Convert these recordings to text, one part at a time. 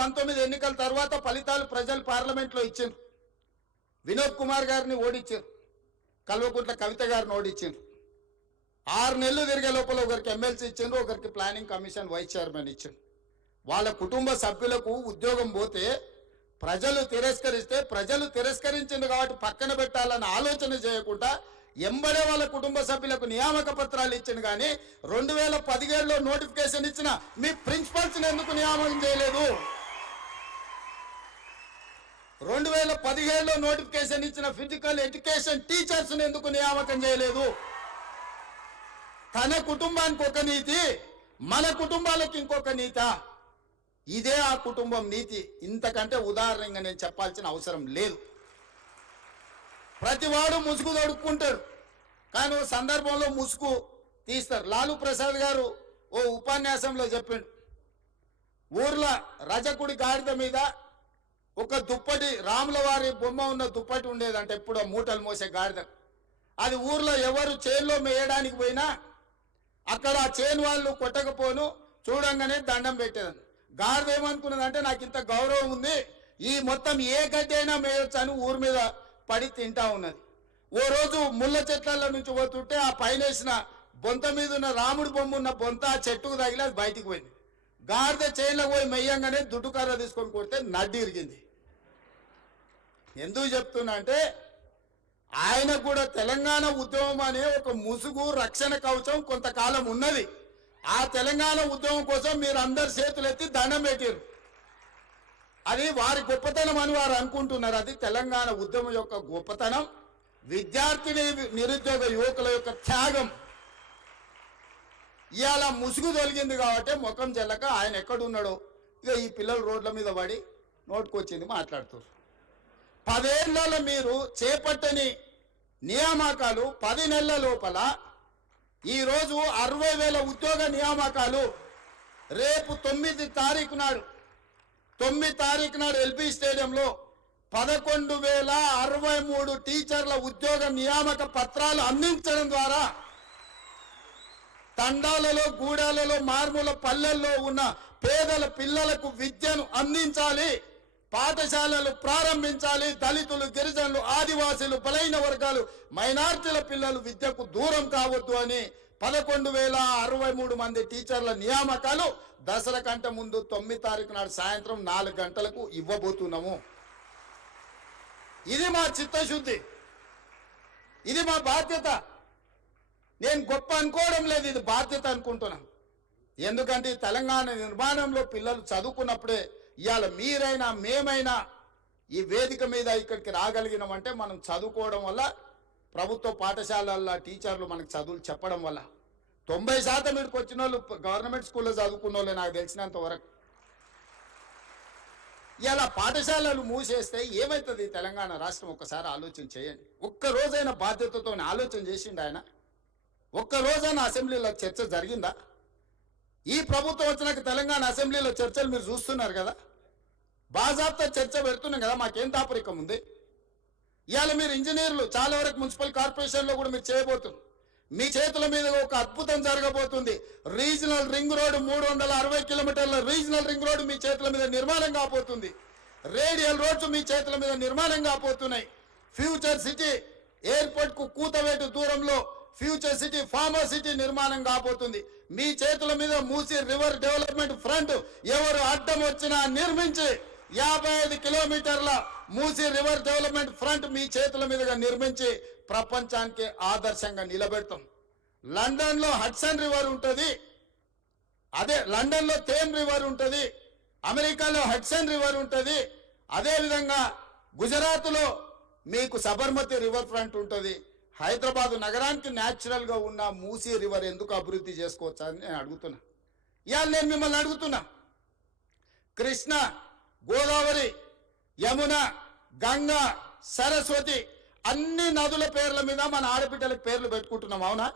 2019 ఎన్నికల తర్వాత ఫలితాలు ప్రజలు పార్లమెంట్లో ఇచ్చారు. వినోద్ కుమార్ గారిని ఓడించారు, కల్వకుంట్ల కవిత గారిని ఓడించారు. 6 నెలలు తిరిగే లోపల ఒకరికి ఎమ్మెల్సీ ఇచ్చారు, ఒకరికి ప్లానింగ్ కమిషన్ వైస్ చైర్మన్ ఇచ్చారు. వాళ్ళ కుటుంబ సభ్యులకు ఉద్యోగం పోతే ప్రజలు తిరస్కరిస్తే, ప్రజలు తిరస్కరించింది కాబట్టి పక్కన పెట్టాలన్న ఆలోచన చేయకుండా ఎంబడే వాళ్ళ కుటుంబ సభ్యులకు నియామక పత్రాలు ఇచ్చింది. కానీ 2017లో నోటిఫికేషన్ ఇచ్చిన మీ ప్రిన్సిపల్స్ని ఎందుకు నియామకం చేయలేదు? 2017లో నోటిఫికేషన్ ఇచ్చిన ఫిజికల్ ఎడ్యుకేషన్ టీచర్స్ని ఎందుకు నియామకం చేయలేదు? తన కుటుంబానికి ఒక నీతి, మన కుటుంబాలకు ఇంకొక నీత. ఇదే ఆ కుటుంబం నీతి. ఇంతకంటే ఉదాహరణగా నేను చెప్పాల్సిన అవసరం లేదు. ప్రతివాడు ముసుగు తొడుక్కుంటాడు, కానీ ఓ సందర్భంలో ముసుగు తీస్తారు. లాలూ ప్రసాద్ గారు ఓ ఉపన్యాసంలో చెప్పిండు, ఊర్లో రజకుడి గాడిద మీద ఒక దుప్పటి, రాముల వారి బొమ్మ ఉన్న దుప్పటి ఉండేదంటే ఎప్పుడో మూటలు మోసే గాడిద. అది ఊర్లో ఎవరు చేనులో మేయడానికి పోయినా అక్కడ ఆ చేను వాళ్ళు కొట్టకపోను చూడంగానే దండం పెట్టేదని. గాడిద ఏమనుకున్నదంటే నాకు ఇంత గౌరవం ఉంది, ఈ మొత్తం ఏ గడ్డి అయినా మేయొచ్చు అని ఊరి మీద పడి తింటా ఉన్నది. ఓ రోజు ముళ్ళ చెట్ల నుంచి పోతుంటే ఆ పైన వేసిన బొంత మీద ఉన్న రాముడి బొమ్మ ఉన్న బొంత ఆ చెట్టుకు తగిలి అది బయటికి పోయింది. గాడిద చేనులకు పోయి మెయ్యంగానే దుడ్డుకర్ర తీసుకొని కొడితే నడ్డి ఇరిగింది. ఎందుకు చెప్తున్నా అంటే ఆయన కూడా తెలంగాణ ఉద్యమం అనే ఒక ముసుగు, రక్షణ కవచం కొంతకాలం ఉన్నది. ఆ తెలంగాణ ఉద్యమం కోసం మీరు అందరు చేతులెత్తి దండం పెట్టారు. అది వారి గొప్పతనం అని వారు అనుకుంటున్నారు. అది తెలంగాణ ఉద్యమం యొక్క గొప్పతనం, విద్యార్థిని నిరుద్యోగ యువకుల యొక్క త్యాగం. ఇవాళ ముసుగు తొలగింది కాబట్టి ముఖం చెల్లక ఆయన ఎక్కడున్నాడో ఇక ఈ పిల్లలు రోడ్ల మీద పడి నోటుకొచ్చింది మాట్లాడుతారు. 10 ఏళ్లలో మీరు చేపట్టని నియామకాలు 10 నెలల లోపల ఈరోజు 60,000 ఉద్యోగ నియామకాలు. రేపు 9 తారీఖు నాడు ఎల్బీ స్టేడియంలో 11,063 టీచర్ల ఉద్యోగ నియామక పత్రాలు అందించడం ద్వారా తండాలలో, గూడాలలో, మారుమూల పల్లెల్లో ఉన్న పేదల పిల్లలకు విద్యను అందించాలి, పాఠశాలలు ప్రారంభించాలి. దళితులు, గిరిజనులు, ఆదివాసీలు, బలైన వర్గాలు, మైనార్టీల పిల్లలు విద్యకు దూరం కావద్దు అని 11,063 మంది టీచర్ల నియామకాలు దసరా కంటే ముందు 9 తారీఖు నాడు సాయంత్రం 4 గంటలకు ఇవ్వబోతున్నాము. ఇది మా చిత్తశుద్ధి, ఇది మా బాధ్యత. నేను గొప్ప అనుకోవడం లేదు, ఇది బాధ్యత అనుకుంటున్నాను. ఎందుకంటే తెలంగాణ నిర్మాణంలో పిల్లలు చదువుకున్నప్పుడే ఇవాళ మీరైనా మేమైనా ఈ వేదిక మీద ఇక్కడికి రాగలిగినామంటే మనం చదువుకోవడం వల్ల, ప్రభుత్వ పాఠశాలల్లో టీచర్లు మనకు చదువులు చెప్పడం వల్ల. 90% ఇక్కడికి వచ్చిన వాళ్ళు గవర్నమెంట్ స్కూల్లో చదువుకున్న వాళ్ళే నాకు తెలిసినంత వరకు. ఇలా పాఠశాలలు మూసేస్తే ఏమవుతుంది తెలంగాణ రాష్ట్రం? ఒక్కసారి ఆలోచన చేయండి. ఒక్కరోజైనా బాధ్యతతో ఆలోచన చేసిండు ఆయన? ఒక్కరోజైనా అసెంబ్లీలో చర్చ జరిగిందా? ఈ ప్రభుత్వం వచ్చినాక తెలంగాణ అసెంబ్లీలో చర్చలు మీరు చూస్తున్నారు కదా, బాజాబ్తా చర్చ పెడుతున్నాం కదా, మాకేం దాపరికం ఉంది? ఇవాళ మీరు ఇంజనీర్లు చాలా వరకు మున్సిపల్ కార్పొరేషన్లో కూడా మీరు చేయబోతున్నారు. మీ చేతుల మీద ఒక అద్భుతం జరగబోతుంది. రీజనల్ రింగ్ రోడ్, 360 కిలోమీటర్ల రీజనల్ రింగ్ రోడ్ మీ చేతుల మీద నిర్మాణం కాబోతుంది. రేడియల్ రోడ్స్ మీ చేతుల మీద నిర్మాణం కాబోతున్నాయి. ఫ్యూచర్ సిటీ ఎయిర్పోర్ట్ కు కూతవేటు దూరంలో ఫ్యూచర్ సిటీ, ఫార్మర్ సిటీ నిర్మాణం కాబోతుంది. మీ చేతుల మీద మూసీ రివర్ డెవలప్మెంట్ ఫ్రంట్ ఎవరు అడ్డం వచ్చినా నిర్మించి 55 కిలోమీటర్ల మూసీ రివర్ డెవలప్మెంట్ ఫ్రంట్ మీ చేతుల మీదుగా నిర్మించి ప్రపంచానికి ఆదర్శంగా నిలబెడతాం. లండన్లో హడ్సన్ రివర్ ఉంటుంది, అదే లండన్లో థేమ్ రివర్ ఉంటుంది, అమెరికాలో హడ్సన్ రివర్ ఉంటుంది, అదేవిధంగా గుజరాత్లో మీకు సబర్మతి రివర్ ఫ్రంట్ ఉంటుంది. హైదరాబాద్ నగరానికి న్యాచురల్గా ఉన్న మూసీ రివర్ ఎందుకు అభివృద్ధి చేసుకోవచ్చా అని నేను అడుగుతున్నా. ఇవాళ నేను మిమ్మల్ని అడుగుతున్నా, కృష్ణ, గోదావరి, యమున, గంగా, సరస్వతి అన్ని నదుల పేర్ల మీద మన ఆడబిడ్డలకు పేర్లు పెట్టుకుంటున్నాం, అవునా?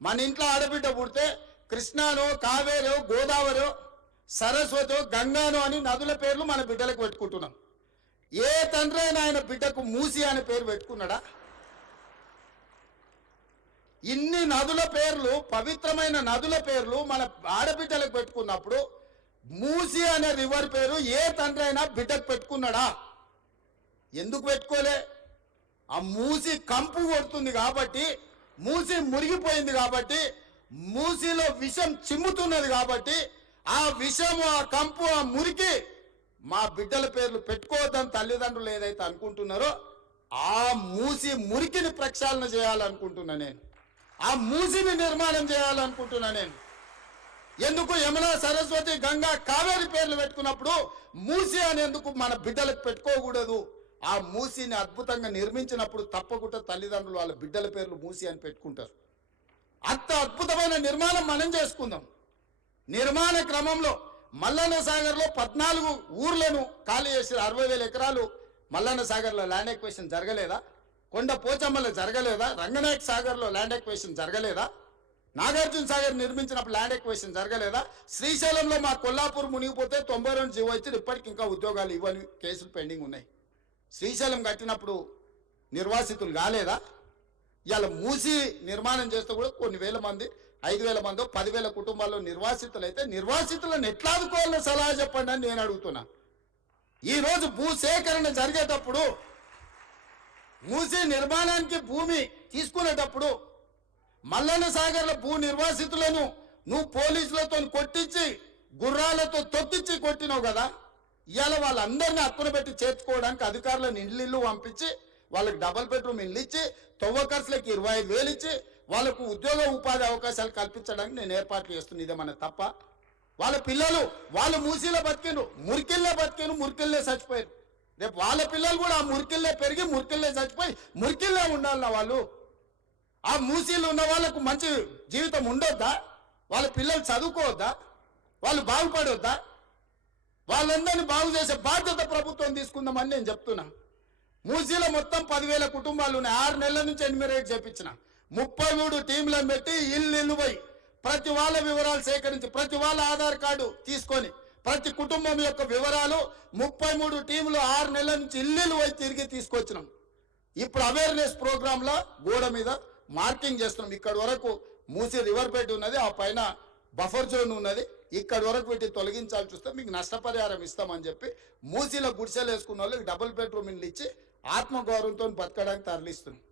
మన ఇంట్లో ఆడబిడ్డ పుడితే కృష్ణానో, కావేరో, గోదావరో, సరస్వతో, గంగానో అని నదుల పేర్లు మన బిడ్డలకు పెట్టుకుంటున్నాం. ఏ తండ్రి అయినా ఆయన బిడ్డకు మూసి అనే పేరు పెట్టుకున్నాడా? ఇన్ని నదుల పేర్లు, పవిత్రమైన నదుల పేర్లు మన ఆడబిడ్డలకు పెట్టుకున్నప్పుడు మూసి అనే రివర్ పేరు ఏ తండ్రి అయినా బిడ్డకు పెట్టుకున్నాడా? ఎందుకు పెట్టుకోలే? ఆ మూసి కంపు కొడుతుంది కాబట్టి, మూసి మురిగిపోయింది కాబట్టి, మూసిలో విషం చిమ్ముతున్నది కాబట్టి, ఆ విషము, ఆ కంపు, ఆ మురికి మా బిడ్డల పేర్లు పెట్టుకోవద్దని తల్లిదండ్రులు ఏదైతే అనుకుంటున్నారో ఆ మూసి మురికిని ప్రక్షాళన చేయాలనుకుంటున్నా నేను. ఆ మూసిని నిర్మాణం చేయాలనుకుంటున్నా నేను. ఎందుకు యమునా, సరస్వతి, గంగా, కావేరి పేర్లు పెట్టుకున్నప్పుడు మూసి అనేందుకు మన బిడ్డలకు పెట్టుకోకూడదు? ఆ మూసిని అద్భుతంగా నిర్మించినప్పుడు తప్పకుండా తల్లిదండ్రులు వాళ్ళ బిడ్డల పేర్లు మూసి అని పెట్టుకుంటారు. అంత అద్భుతమైన నిర్మాణం మనం చేసుకుందాం. నిర్మాణ క్రమంలో మల్లన్న సాగర్లో 14 ఊర్లను ఖాళీ చేసి 60,000 ఎకరాలు మల్లన్న సాగర్లో ల్యాండ్ ఎక్వేషన్ జరగలేదా? కొండ పోచమ్మలో జరగలేదా? రంగనాయక సాగర్లో ల్యాండ్ ఎక్వేషన్ జరగలేదా? నాగార్జున సాగర్ నిర్మించినప్పుడు ల్యాండ్ ఎక్వేషన్ జరగలేదా? శ్రీశైలంలో మా కొల్లాపూర్ మునిగిపోతే 92 జీవో ఇచ్చి ఇప్పటికి ఇంకా ఉద్యోగాలు ఇవ్వని కేసులు పెండింగ్ ఉన్నాయి. శ్రీశైలం కట్టినప్పుడు నిర్వాసితులు కాలేదా? ఇవాళ మూసి నిర్మాణం చేస్తే కూడా కొన్ని వేల మంది, 5,000 మందో 10,000 కుటుంబాల్లో నిర్వాసితులు అయితే నిర్వాసితులను ఎట్లా ఆదుకోవాలో సలహా చెప్పండి అని నేను అడుగుతున్నా. ఈరోజు భూసేకరణ జరిగేటప్పుడు, మూసి నిర్మాణానికి భూమి తీసుకునేటప్పుడు మల్లన్న సాగర్ల భూ నిర్వాసితులను నువ్వు పోలీసులతో కొట్టించి, గుర్రాలతో తొక్కించి కొట్టినావు కదా. ఇవాళ వాళ్ళందరినీ హక్కున పెట్టి చేర్చుకోవడానికి అధికారులను ఇళ్ళు పంపించి వాళ్ళకి డబుల్ బెడ్రూమ్ ఇల్లు ఇచ్చి తొవ్వ ఖర్చులకి 25,000 ఇచ్చి వాళ్ళకు ఉద్యోగ ఉపాధి అవకాశాలు కల్పించడానికి నేను ఏర్పాట్లు చేస్తున్నాను. ఇదేమన్నా తప్ప? వాళ్ళ పిల్లలు వాళ్ళు మూసీలో బతికిండ్రు, మురికిల్లే బతికిండ్రు, మురికిల్లే చచ్చిపోయారు. రేపు వాళ్ళ పిల్లలు కూడా ఆ మురికిల్లే పెరిగి మురికిల్లే చచ్చిపోయి మురికిల్లే ఉండాలన్న వాళ్ళు. ఆ మూసీలు ఉన్న వాళ్ళకు మంచి జీవితం ఉండొద్దా? వాళ్ళ పిల్లలు చదువుకోవద్దా? వాళ్ళు బాగుపడొద్దా? వాళ్ళందరినీ బాగు చేసే బాధ్యత ప్రభుత్వం తీసుకుందామని నేను చెప్తున్నా. మూసీలో మొత్తం 10,000 కుటుంబాలు ఉన్నాయి. 6 నెలల నుంచి ఎన్యూమరేట్ చేపించిన 33 టీంలను పెట్టి ఇల్లు పోయి ప్రతి వాళ్ళ వివరాలు సేకరించి, ప్రతి వాళ్ళ ఆధార్ కార్డు తీసుకొని, ప్రతి కుటుంబం యొక్క వివరాలు 33 టీంలు 6 నెలల నుంచి ఇల్లు పోయి తిరిగి తీసుకొచ్చినాం. ఇప్పుడు అవేర్నెస్ ప్రోగ్రాంలో గోడ మీద మార్కింగ్ చేస్తున్నాం. ఇక్కడ వరకు మూసీ రివర్ బెడ్ ఉన్నది, ఆ పైన బఫర్ జోన్ ఉన్నది, ఇక్కడి వరకు వీటిని తొలగించాల్సి వస్తే మీకు నష్టపరిహారం ఇస్తామని చెప్పి మూసీలో గుడిసెలు వేసుకున్న వాళ్ళకి డబుల్ బెడ్రూమ్ ఇల్లు ఇచ్చి ఆత్మగౌరవంతో బతకడానికి తరలిస్తున్నాం.